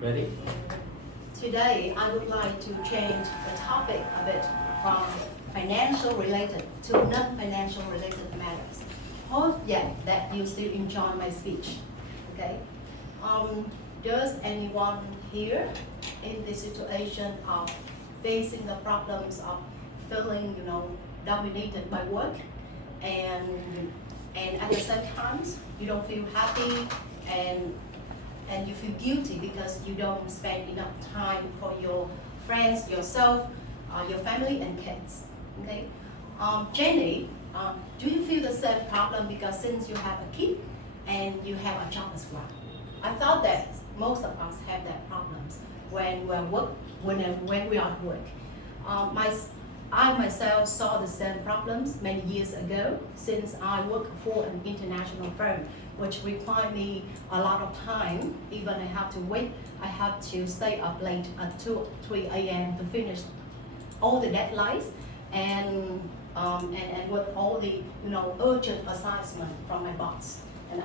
Ready? Today, I would like to change the topic a bit from financial related to non-financial related matters. Hope that you still enjoy my speech. Okay. Does anyone here in the situation of facing the problems of feeling, dominated by work, and at the same time you don't feel happy and you feel guilty because you don't spend enough time for your friends, yourself, your family and kids. Okay, Jenny, do you feel the same problem because since you have a kid and you have a job as well? I thought that most of us have that problems when we are at work. I myself saw the same problems many years ago since I work for an international firm which required me a lot of time. Even I have to wait, I have to stay up late at 2, 3 a.m. to finish all the deadlines and with all the urgent assignment from my boss. And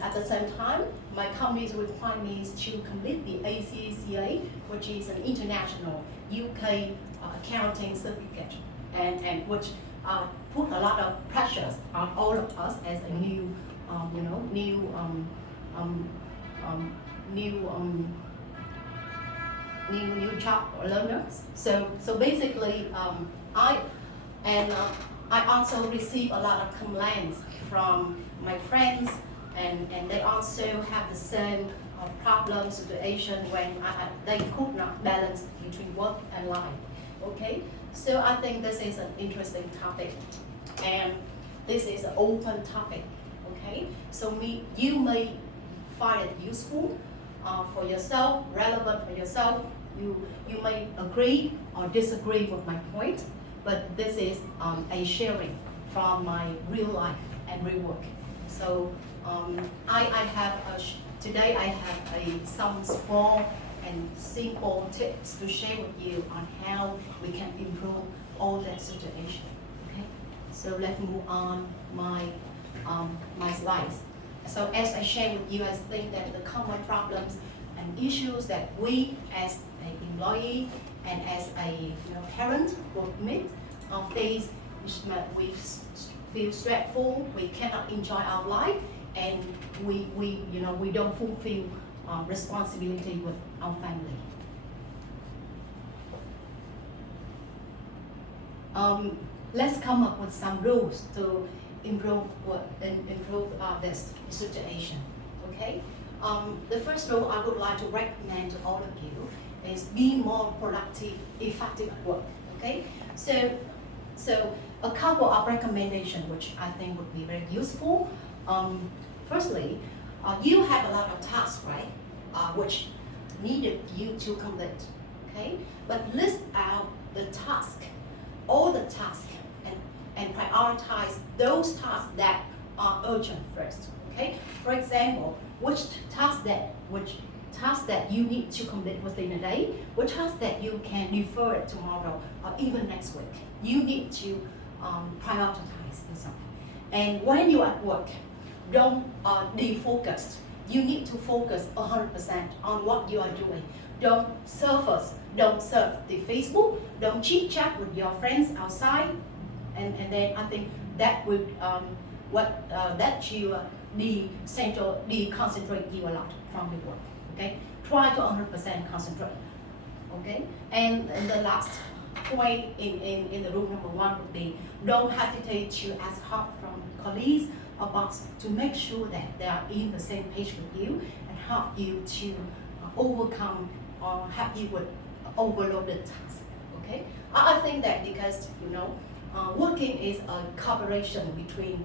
at the same time, my companies require me to complete the ACCA, which is an international UK accounting certificate, and which put a lot of pressures on all of us as a new job learners. So basically, I also receive a lot of complaints from my friends, and they also have the same problem situation when they could not balance between work and life. Okay, so I think this is an interesting topic, and this is an open topic. Okay, so you may find it useful for yourself, relevant for yourself. You may agree or disagree with my point, but this is a sharing from my real life and real work. So today I have some small and simple tips to share with you on how we can improve all that situation. Okay, so let's move on my slides. So as I share with you, I think that the common problems and issues that we as an employee and as a parent will meet face is that we feel stressful, we cannot enjoy our life, and we don't fulfill responsibility with our family. Let's come up with some rules to improve this situation. Okay. The first rule I would like to recommend to all of you is be more productive, effective at work. Okay. So a couple of recommendations which I think would be very useful. Firstly, you have a lot of tasks, right? Which needed you to complete. Okay. But list out the task, all the tasks, and prioritize those tasks that are urgent first. Okay. For example, which task that you need to complete within a day, which task that you can defer it tomorrow or even next week. You need to prioritize yourself. And when you're at work, don't defocus. You need to focus 100% on what you are doing. Don't surf the Facebook. Don't chit chat with your friends outside. And then I think that would deconcentrate you a lot from the work. Okay, try to 100% concentrate. Okay, and the last point in the rule number 1 would be don't hesitate to ask help from colleagues or boss to make sure that they are in the same page with you and help you to overcome or help you with overloaded tasks. Okay, I think that because working is a cooperation between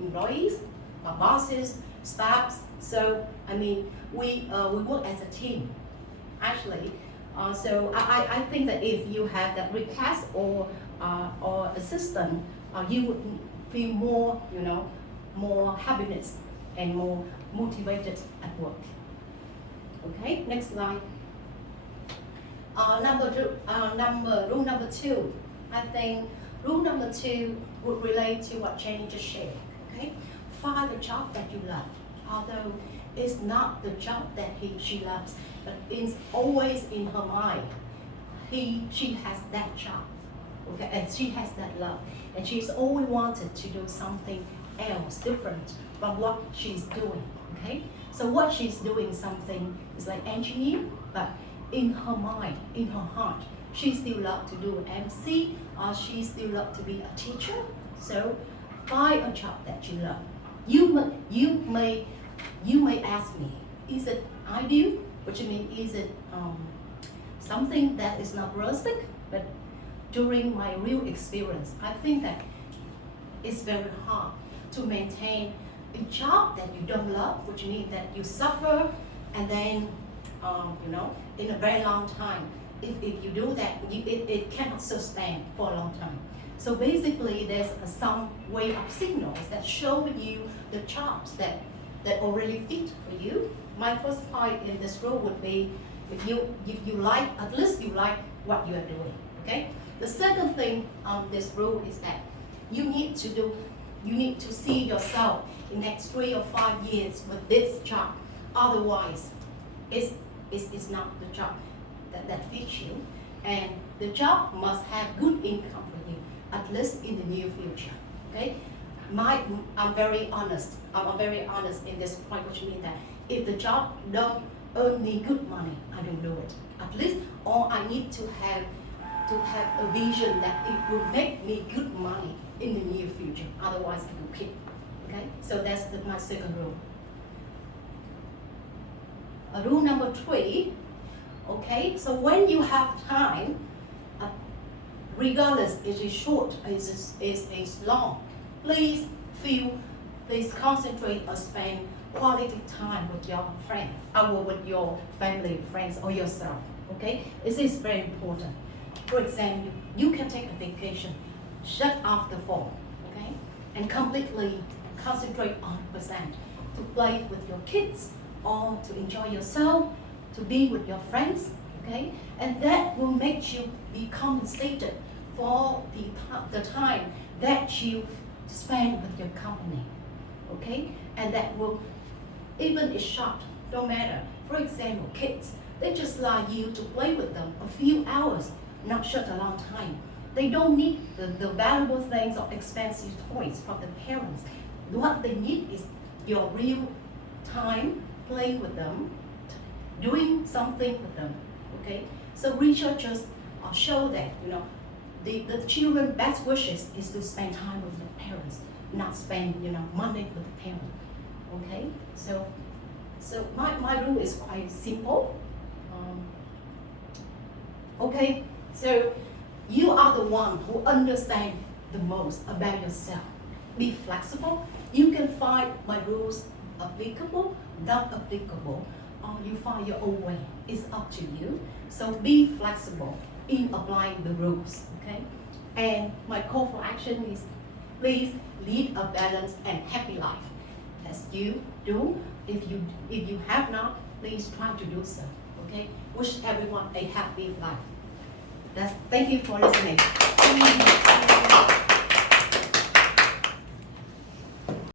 employees, bosses, staffs. So I mean, we work as a team, actually. So I think that if you have that request or assistant, you would feel more happiness and more motivated at work. Okay, next slide. Rule number 2. I think rule number 2 would relate to what Jenny just shared. Okay, find a job that you love. Although it's not the job that she loves, but it's always in her mind. She has that job, okay, and she has that love, and she's always wanted to do something else different from what she's doing, okay? So what she's doing something is like engineer, but in her mind, in her heart, she still loves to do MC, or she still loves to be a teacher. So find a job that you love. You may ask me, is it ideal? Which means, is it something that is not realistic? But during my real experience, I think that it's very hard to maintain a job that you don't love, which means that you suffer, and then in a very long time. If you do that, it cannot sustain for a long time. So basically, there's some way of signals that show you the jobs that already fit for you. My first point in this rule would be, if you like, at least you like what you are doing. Okay. The second thing on this rule is that you need to see yourself in next 3 or 5 years with this job. Otherwise, it's not the job that fits you, and the job must have good income for you, at least in the near future. Okay, I'm very honest. I'm very honest in this point, which means that if the job don't earn me good money, I don't do it. At least, or I need to have a vision that it will make me good money in the near future. Otherwise, I will quit. Okay, so that's my second rule. Rule number 3. Okay, so when you have time, regardless it is short, it is long, please concentrate or spend quality time with your friend, or with your family, friends, or yourself. Okay, this is very important. For example, you can take a vacation, shut off the phone, okay, and completely concentrate 100% to play with your kids, or to enjoy yourself, to be with your friends, okay? And that will make you be compensated for the time that you spend with your company, okay? And that will, even it's short, don't matter. For example, kids, they just like you to play with them a few hours, not such a long time. They don't need the valuable things or expensive toys from the parents. What they need is your real time playing with them, doing something with them, okay? So researchers show that, the children's best wishes is to spend time with their parents, not spend, money with the parent, okay? So my rule is quite simple. Okay, so you are the one who understand the most about yourself. Be flexible. You can find my rules applicable, not applicable, or you find your own way. It's up to you. So be flexible in applying the rules, okay? And my call for action is, please lead a balanced and happy life, as you do. If you have not, please try to do so, okay? Wish everyone a happy life. Thank you for listening.